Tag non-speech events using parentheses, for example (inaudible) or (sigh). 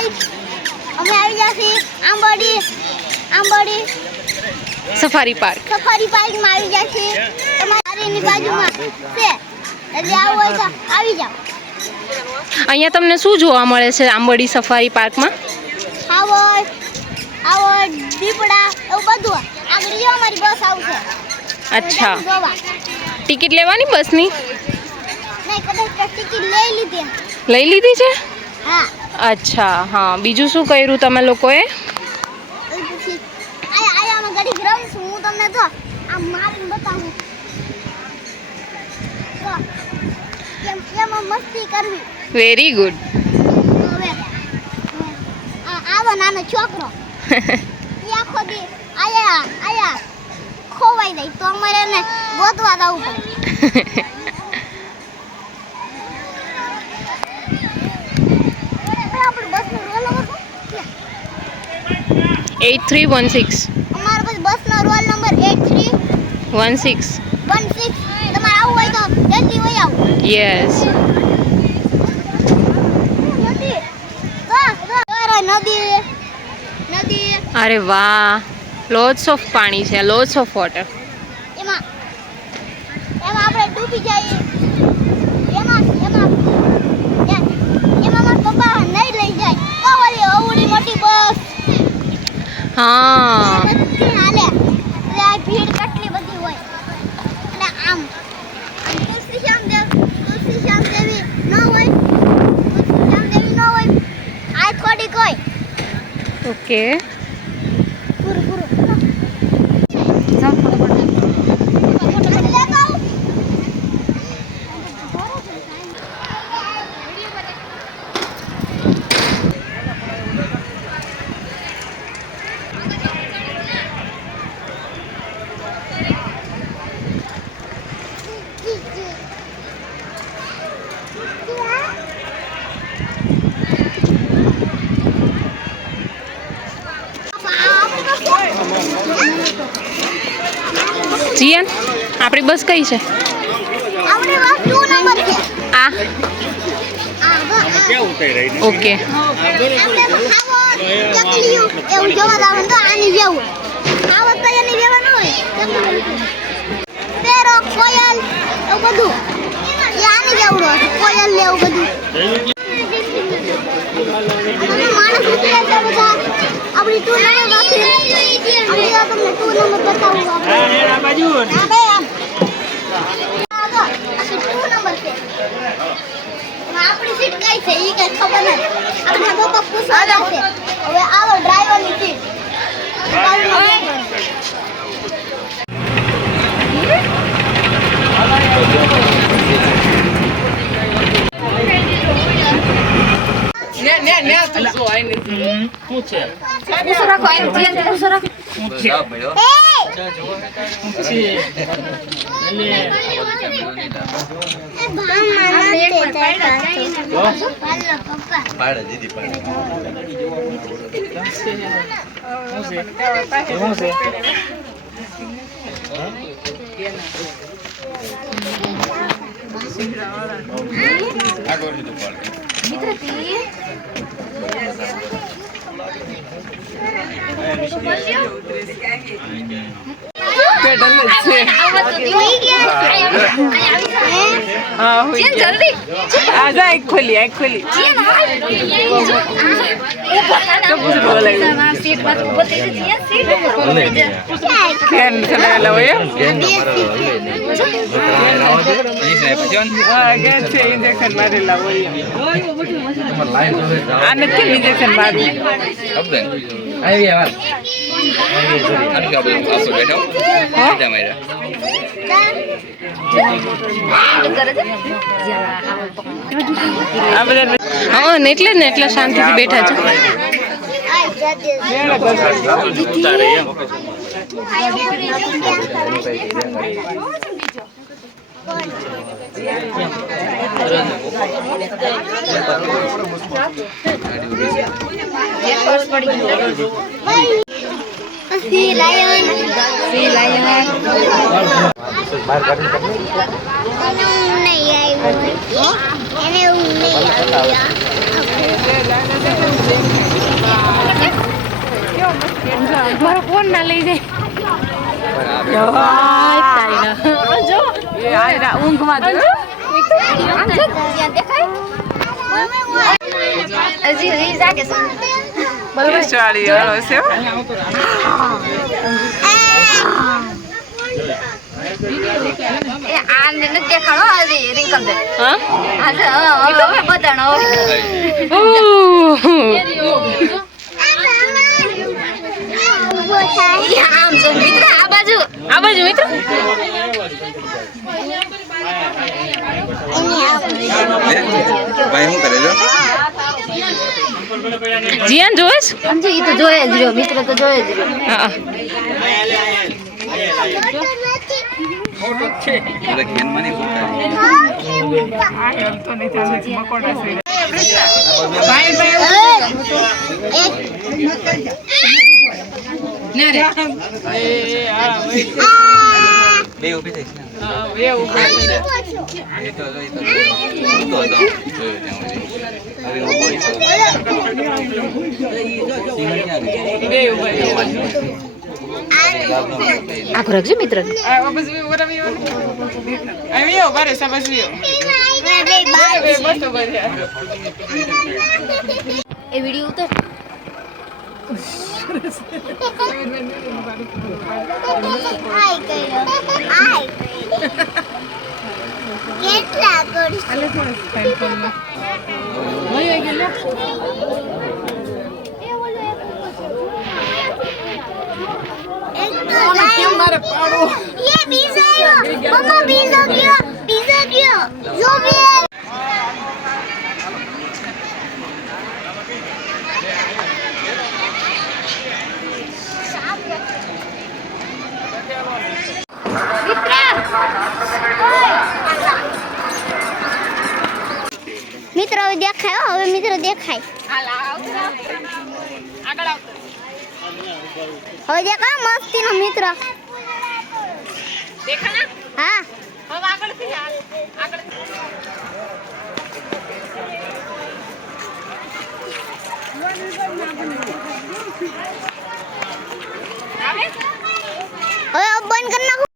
Guys અમે આવી ગયા છીએ Ambodi Ambodi. Safari park safari પાર્કમાં આવી ગયા છીએ. તમારી બાજુમાં છે. એટલે આવો હોય તો આવી જાઓ. અહીંયા તમને શું જોવા મળે છે આંબડી સફારી પાર્કમાં આવો આવો દીપડા એવું બધું આગળ જો અમારી બસ આવશે. અચ્છા. ટિકિટ લેવાની બસની? નહીં કદાચ ટિકિટ લઈ લીધી લઈ લીધી છે? હા. અચ્છા હા. બીજું શું કર્યું તમે લોકોએ? આયા આયા અમે રમીશું હું તમને તો આમ મારીને બતાવું. તો એમાં મસ્તી કરવી. વેરી ગુડ આવો નાનો છોકરો. (laughs) આખો દી આયા આયા ખોવાઈ જાય. તો અમારે ગોતવા જવું પડે (laughs) હવે આપણે બસનો roll number eight three one six અમારો પછી બસનો roll number eight three one six one six તમારે આવું હોય તો જલ્દી વહી આવો. યસ વાહ વાહ. નદી નદી. અરે વાહ. લોટ્સ ઓફ પાણી છે લોટ્સ ઓફ વોટર એમાં એમાં આપણે ડૂબી જઈએ એમાં એમાં એ- એમાં મારા પપ્પા નહીં લઈ જાય તો ઓલી અવળી મોટી બસ હા. બધી એટલે આ ભીડ કેટલી બધી હોય. અને આમ તુલસી ન હોય તુલસી ન હોય આ થોડીક હોય. ઓકે પૂરું પૂરું લેતો આવું. જીયન આપણી બસ કઈ છે? આ? ઓકે. કોયલ એવું બધું. કોયલ ને એવું બધું તમે માણસ ઉતરે છે બધા આપણી ટુર્નામેન્ટ નંબર આપણે આ તમને ટુર્નામેન્ટ બતાવું આપણે. આ બે આમ આ જો, આપણી ટુ નંબર છે. આપણી સીટ કઈ છે? એ કઈ ખબર નથી. આપણે પપ્પા પૂછવાના છે. હવે આવો ડ્રાઈવરની સીટ. પપ્પા દીદી પાડે. આગળ દીધું પાડે હા જલ્દી. આજા એક ખોલી એક ખોલી. તો પૂછ બોલાવી કેન ચલાવેલા હોય કેન ઇન્જેક્શન મારેલા હોય આને કેમ ઇન્જેક્શન આ બધા હા ને એટલે ને એટલે શાંતિથી બેઠા છે. સી લાયન સી લાયન એને નહીં આવ્યું એને ઊંઘ નહીં આવ્યું મારો ફોન ના લઈ જાય ઊંઘમાં દેખાય હજી હજી જાગે છે. એ આને નથી દેખાડો હજી રિંકલ દે. હા? આજે હવે હવે બતાણો આમ જો મિત્ર આ બાજુ. આ બાજુ મિત્ર? ભાઈ શું કરે છો? જીયાન જોઈશ સમજી ઈ તો જોયે જ રહ્યો. મિત્ર તો જોયે જ રહ્યો. હા ના રે. બે ઊભી થઈશ ને. તો જો, (laughs) એ તો ઊભો હતો. જોયો ત્યાં સુધી. હવે ઊભો ઈ તો. ન. મળે. આખું રાખજો મિત્ર એ વિડિયો ઉતર. ¡Ay, qué ¡Ay, qué ¡Ay, qué ¡Ay, qué ¡Ay, qué ¡Ay, મિત્રો હવે દેખાય હો, હવે મિત્રો દેખાય. હવે દેખાય મસ્તી નો મિત્ર. હા. હવે બંધ કરી નાખો.